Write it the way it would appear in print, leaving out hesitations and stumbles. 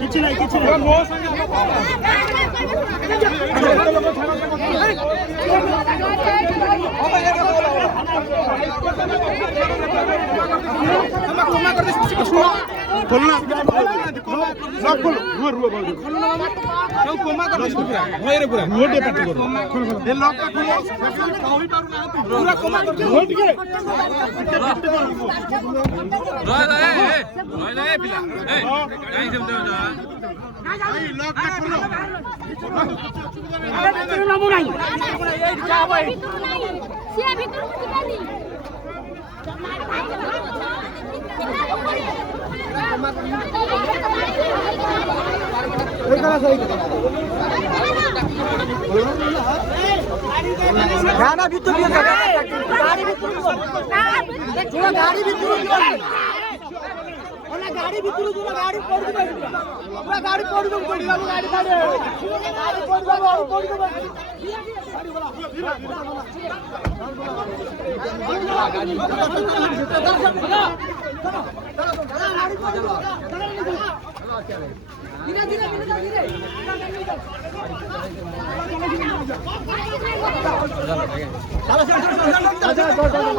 কিছু নাই কিছু নাই खोलना सब खोलो रुआ रुआ बोल सब कोमा कर दे पूरा होए पूरा रुआ दे पार्टी कर ये लॉक का खोलो होई पारु ना पूरा कोमा कर दे होई के रोय ए पिला ए काई से दे ना भाई लॉक का खोलो अरे ना मुनाई ए जा भाई से भीतर कुछ गाना भी तो गाड़ी भी गाड़ी भी गाड़ी ভিতরে জন্য গাড়ি পড়ে যাবে পুরো গাড়ি পড়ে যাবে গাড়ি গাড়ি গাড়ি পড়ে যাবে পড়ে যাবে গাড়ি ধীরে ধীরে ধীরে চলো চলো চলো